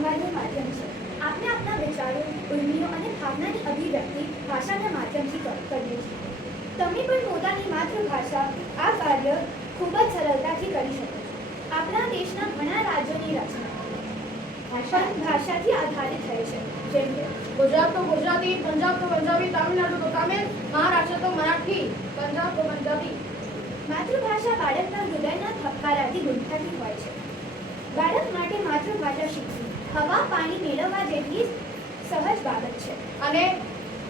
સંવાદનું માધ્યમ છે. આપણે આપણા વિચારો, ઉર્મિઓ અને ભાવનાની અભિવ્યક્તિ ભાષાના માધ્યમથી કરીએ છીએ. તમે પણ પોતાની માતૃભાષા આ કાર્ય ખૂબ જ સરળતાથી કરી શકો છો. આપણા દેશના ઘણા રાજ્યોની રચના ભાષાથી આધારિત રહે છે. જેમ કે ગુજરાત તો ગુજરાતી, પંજાબ તો પંજાબી, તામિલનાડુ તો તામિલ, મહારાષ્ટ્ર તો મરાઠી, પંજાબ તો પંજાબી. માતૃભાષા બાળકના હૃદયના ધબકારાથી ગુંથાતી હોય છે. બાળક માટે માતૃભાષા શીખવી હવા પાણી મેળવવા જેટલી સહજ બાબત છે. અને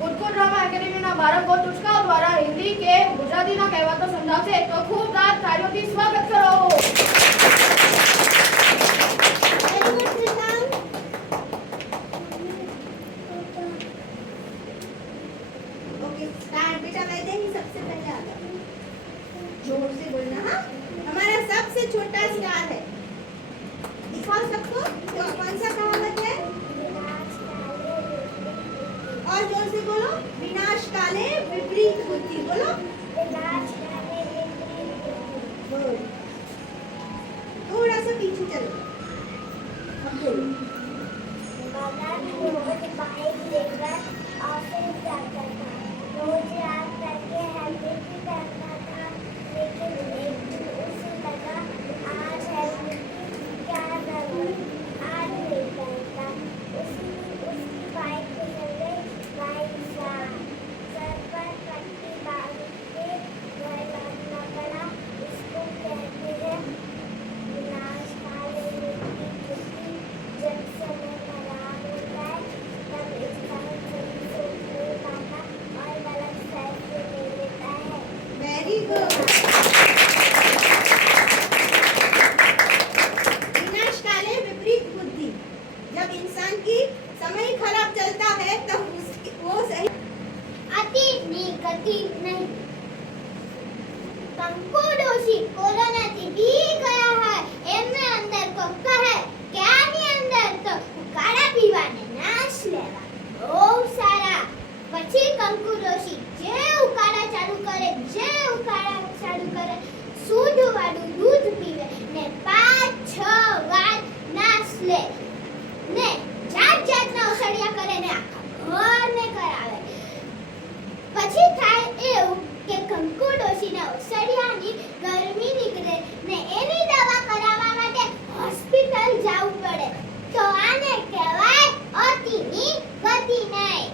ઉત્કૃષ્ટ ડ્રામા એકેડેમીના બાળકો ટૂચકાઓ દ્વારા હિન્દી કે ગુજરાતીના કહેવતો સમજાવશે તો ખૂબ તાળીઓથી સ્વાગત કરો. बेटा वैसे ही सबसे पहले आता है, जोर से बोलना. हाँ, हमारा सबसे छोटा स्टार है. दिखाओ सबको. तो कौन सा कहावत है? और जोर से बोलो. विनाश काले विपरीत बुद्धि. बोलो. थोड़ा सा पीछे चलो. अब बोलो. बाइक लेकर ऑफिस जाता था. रोज रात करके हेलमेट भी पहनता था, लेकिन एक दिन उसे लगा आज हेलमेट की क्या जरूरत, आज नहीं पहनता. उसकी बाइक फिसल गई. बाइक सर पर पट्टी बांध के घर लौटना पड़ा. इसको कहते हैं विनाशकाले मिट्टी चुट्टी. जब समय खराब होता है तब इसका सही सोच नहीं पाता और गलत फैसले ले लेता है. Very good. विनाश काले विपरीत बुद्धि. जब इंसान की समय खराब चलता है तब वो सही. अति गति नहीं. કંકુ ડોશી કોરોનાથી બી ગયા હોય એમને અંદર કોક કહે કે આની અંદર તો ઉકાળા પીવાને નાશ લેવા બહુ સારા. પછી કંકુ ડોશી જે ઉકાળા ચાલુ કરે શુદ્ધ વાળું દૂધ પીવે ને 5-6 વાર નાશ લે ને જાતના ઓસડિયા કરે ને આખા ઘરને કરાવે. પછી થાય એવું કે કંકુ ડોશીના ઓસડિયાની ગરમી નીકળે ને એની દવા કરાવવા માટે હોસ્પિટલ જવું પડે. તો આને કહેવાય અતિની ગતિ નહીં.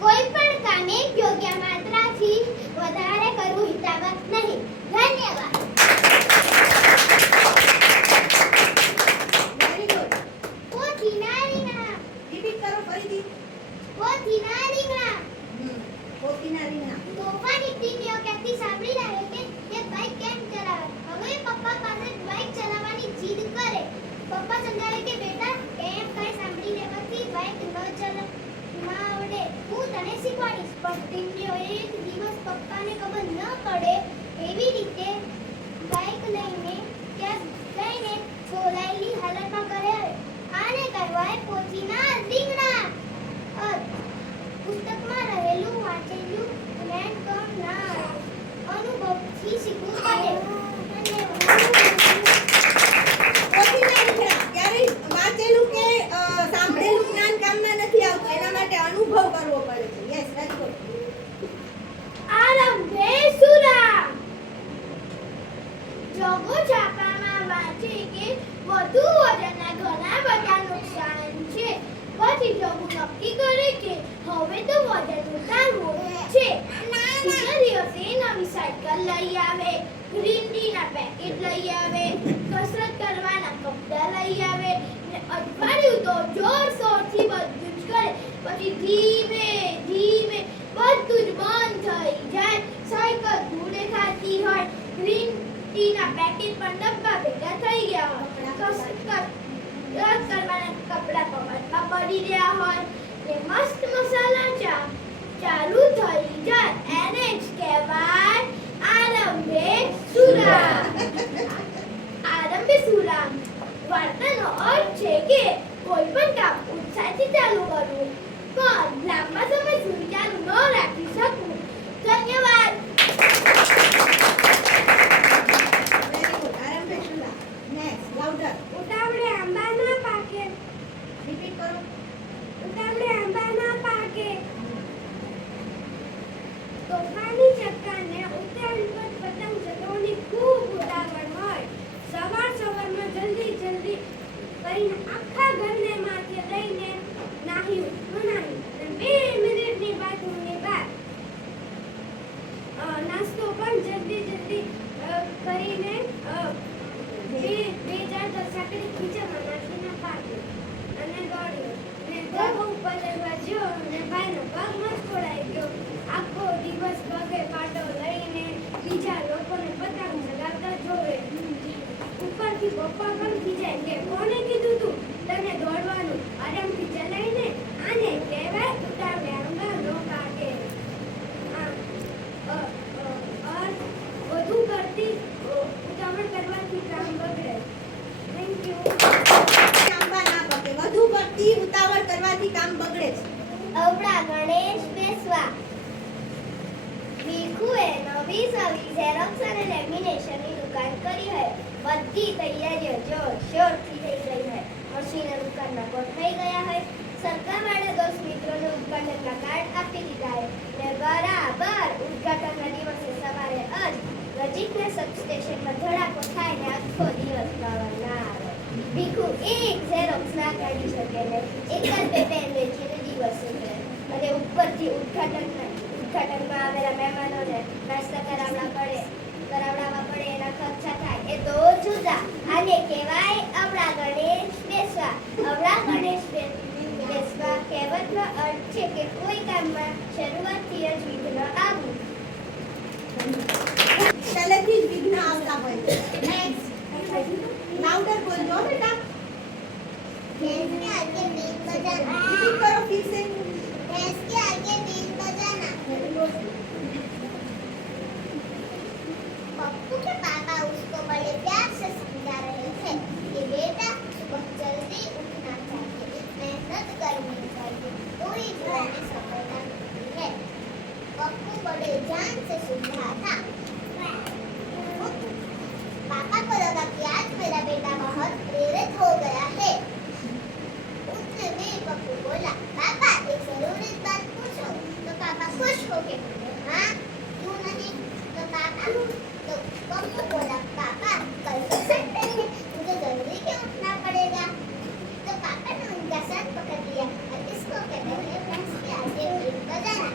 કોઈ પણ કામે યોગ્ય માત્રાથી વધારે કરવું હિતાવહ નહીં. ધન્યવાદ. Very good. પોથીના રીંગણા. રિપીટ કરો ફરીથી. પોથીના રીંગણા. પોતીના રીંગણા. તોફાની ટીમીઓ ક્યાંથી સાંભળી રહે કે તે બાઇક કેમ ચલાવે. હવે પપ્પા પાસે બાઇક ચલાવવાની જીદ કરે. પપ્પા સમજાવે કે બેટા એમ કઈ સાંભળી લેવાથી બાઇક ન ચલાવવા આવડે. હું તને શીખવાડીશ. પણ ટીમીઓ એક દિવસ પપ્પાને ખબર ન પડે એવી રીતે બાઇક લઈને ત્યાં જઈને છોલાયેલી હાલતમાં ઘરે આવે. આને કહેવાય પોથીના રીંગણા. પુસ્તકમાં રહેલું વાંચેલું જ્ઞાન કામ ના આવે. અનુભવથી શીખવું પડે. પોતીના રીંગણા. ક્યારેય વાંચેલું કે સાંભળેલું જ્ઞાન કામમાં નથી આવતું. એના માટે અનુભવ કરવો પડે છે. Yes, very good. આરંભે સુરા. જોગો છાપામાં વાંચે કે વધુ વજનના ઘણા બધા નુકસાન છે. પછી જોગો નક્કી કરે કે હવે તો વજન ઉતારવું છે. બીજા દિવસે નવી સાયકલ લઈ આવે, ગ્રીન ટીના પેકેટ લઈ આવે, કસરત કરવાના કપડાં લઈ આવે ને અઠવાડિયું તો જોરશોરથી બધું જ કરે. પછી ધીમે ધીમે બધું જ બંધ થઈ જાય. સાયકલ ધૂળે ખાતી હોય, ગ્રીન ટીના પેકેટ પણ ડબ્બા ભેગા થઈ ગયા હોય, કસરત કરવાના કપડાં કબાટમાં પડી રહ્યા હોય ને મસ્ત મસાલા ચા ચાલુ થઈ જાય. એને જ કહેવાય આરંભે સુરા. આરંભે સુરા વાર્તાનો અર્થ છે કે કોઈ પણ કામ ઉત્સાહથી ચાલુ કરવું પણ લાંબા સમય સુધી ચાલુ ન રાખી શકવું. ધન્યવાદ. Very good. આરંભે સુરા. Next, louder. ઉતાવળે આંબા ના પાકે. આખા ઘરને માથે લઈને નાહ્યું બનાવ્યું અને 2 મિનિટની બાથરૂમની બહાર નાસ્તો પણ જલ્દી કરીને બે ચાર તો સાકડી ખીચામાં નાખીને પાડ્યો અને દોડ્યો ને પગ ઉપર ચડવા ગયો અને ભાઈનો પગ મચકોડાઈ ગયો. આખો દિવસ પગે પાટો લઈને બીજા લોકોને પતંગ ચગાવતા જોવે. ઉપરથી પપ્પા પણ ખીજાય કે કોને કીધું તું તને દોડવાનું? આરામથી ચલાઈને આને કહેવાય ઉતાવળે આંગા નો કાઢે. વધુ કરતી ઉતાવળ કરવાથી કામ બગડે. Thank you. આંબા ના પકે, વધુ પડતી ઉતાવળ કરવાથી કામ બગડે છે. અવળા ગણેશ બેસવા. ભીખુએ નવી ઝેરોક્સ અને લેમિનેશનની દુકાન કરી છે. બધી તૈયારીઓ જોરશોરથી થઈ ગઈ છે. મશીન દુકાનના ગોઠવાઈ ગયા છે. સરકારવાળા 10 મિત્રોને ઉદ્ઘાટનના કાર્ડ આપી દીધા છે ને બરાબર ઉદ્ઘાટનના દિવસે સવારે જ નજીકના સબસ્ટેશનમાં ધડાકો થાય ને આખો દિવસ પાવર ના આવે. ભીખુ એક ઝેરોક્સ ના કાઢી શકે ને એક જ બે પેન વેચીને દિવસ સુધરે. અને ઉપરથી ઉદ્ઘાટનમાં આવેલા મહેમાનોને નાસ્તા કરાવડાવવા પડે એના ખર્ચા થાય એ તો જુદા. આને કહેવાય અવળા ગણેશ બેસવા. અવળા ગણેશ બેસવા કહેવતનો અર્થ છે કે કોઈ કામમાં શરૂઆતથી જ વિઘ્ન આવવું. પહેલેથી જ વિઘ્ન આવતા હોય છે. નેક્સ્ટ લાઉડર બોલજો બેટા. भैंस के आगे बीन बजाना. रिपीट करो फिर से. भैंस के आगे बीन बजाना. पप्पू के पापा उसको बड़े प्यार से समझा रहे थे कि बेटा सुबह जल्दी उठना चाहिए, मेहनत करनी चाहिए, तो ही जीवन में सफलता मिलती है. पप्पू बड़े ध्यान से सुन रहा था. पापा को लगा कि आज मेरा बेटा बहुत प्रेरित हो गया है. उतने में पप्पू बोला, पापा एक जरूरी बात पूछो. तो पापा खुश होके बोले, हाँ क्यों नहीं. तो पप्पू बोला, पापा कल तो संडे है, मुझे जल्दी क्यों उठना पड़ेगा. तो पापा ने उनका सर पकड़ लिया और इसको कहते हैं भैंस के आगे बीन बजाना.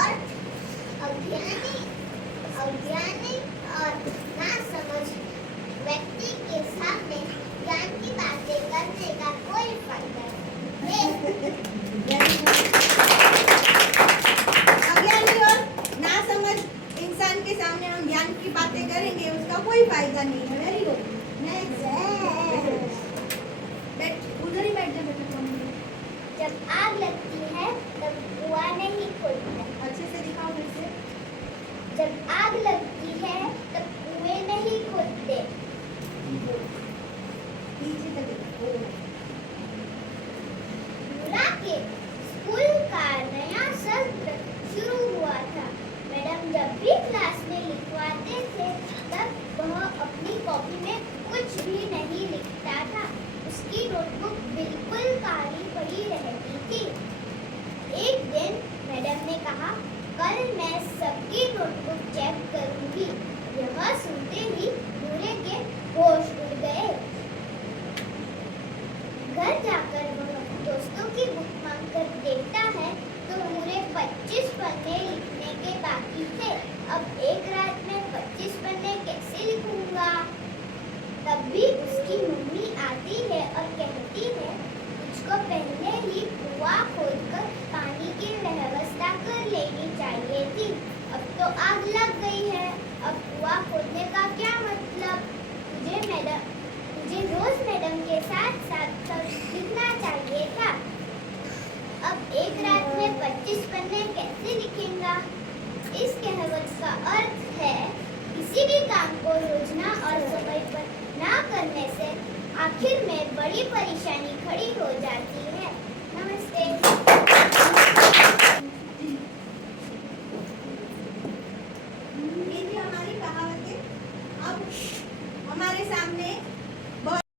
और अज्ञानी और नासमझ व्यक्ति के सामने ज्ञान की बातें करने का कोई फायदा नहीं. अज्ञानी और नासमझ इंसान के सामने हम ज्ञान की बातें करेंगे उसका कोई फायदा नहीं है. Very good. नेक्स्ट उधर ही बैठ जा बेटा. जब आग लगती है तब कुआं नहीं खुलता. अच्छे से दिखाओ फिर से. जब आग लगती है तब कुएं नहीं खुलते. पीछे तक देखो. नूरा के स्कूल का नया सत्र शुरू हुआ था. मैडम जब भी क्लास में लिखवाते थे तब वह अपनी कॉपी में कुछ भी नहीं लिखता था. उसकी नोटबुक बिल्कुल काली पड़ी रहती थी. एक दिन मैडम ने कहा, कल मैं सबकी नोटबुक चेक करूंगी. यह सुनते ही नूरे के होश उड़ गए. घर जाकर वह दोस्तों की बुक मांगकर देखता है तो पूरे 25 पन्ने लिखने के बाकी थे. अब एक रात में 25 पन्ने कैसे लिखूंगा. तब भी उसकी मम्मी आती है और कहती है, तुझको पहले ही कुआं खोदकर पानी की व्यवस्था कर लेनी चाहिए थी. अब तो आग लग गई है. अब कुआं खोदने का क्या मतलब. तुझे रोज मैडम के साथ लिखना चाहिए था. अब एक रात में 25 पन्ने कैसे लिखेगा. इस कहावत का अर्थ है किसी भी काम को योजना और समय पर ना करने से आखिर में बड़ी परेशानी खड़ी हो जाती है.